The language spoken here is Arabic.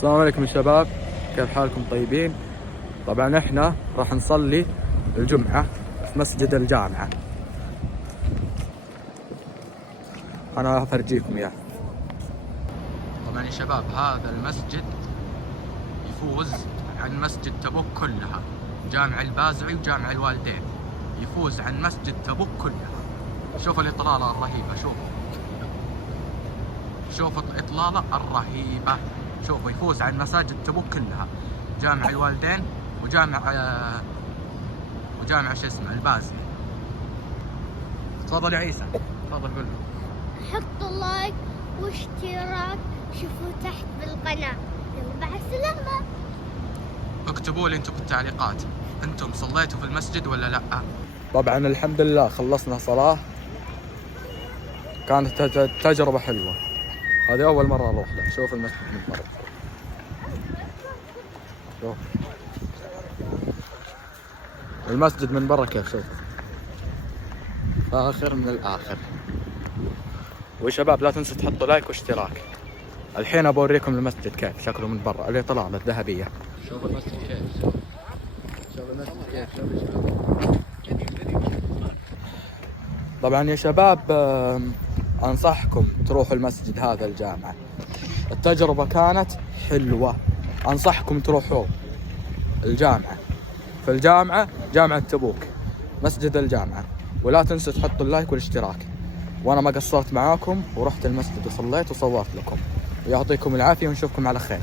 السلام عليكم يا شباب، كيف حالكم؟ طيبين؟ طبعا احنا راح نصلي الجمعة في مسجد الجامعة. انا افرجيكم اياه. طبعا يا شباب هذا المسجد يفوز عن مسجد تبوك كلها، جامع البازعي وجامع الوالدين يفوز عن مسجد تبوك كلها. شوفوا الإطلالة الرهيبة، شوفوا الإطلالة الرهيبة، شوفوا يفوز عن مساجد تبوك كلها، جامع الوالدين وجامع شو اسمه البازي. تفضل يا عيسى، تفضل قول له. حطوا لايك واشتراك، شوفوا تحت بالقناة. يلا مع السلامة. اكتبوا لي انتم في التعليقات انتم صليتوا في المسجد ولا لا. طبعا الحمد لله خلصنا صلاة، كانت تجربة حلوة. هذه أول مرة أروح له. شوف المسجد من برا، شوف المسجد من برا كيف، شوف آخر من الآخر. وشباب لا تنسوا تحطوا لايك واشتراك. الحين أبوريكم المسجد كيف شكله من برا، اللي طلع الذهبية. شوف المسجد كيف، شوف المسجد كيف، شوف. طبعا يا شباب أنصحكم تروحوا المسجد هذا الجامعة، التجربة كانت حلوة. أنصحكم تروحوا الجامعة، في الجامعة جامعة تبوك مسجد الجامعة. ولا تنسوا تحطوا اللايك والاشتراك. وأنا ما قصرت معاكم ورحت المسجد وصليت وصورت لكم. يعطيكم العافية ونشوفكم على خير.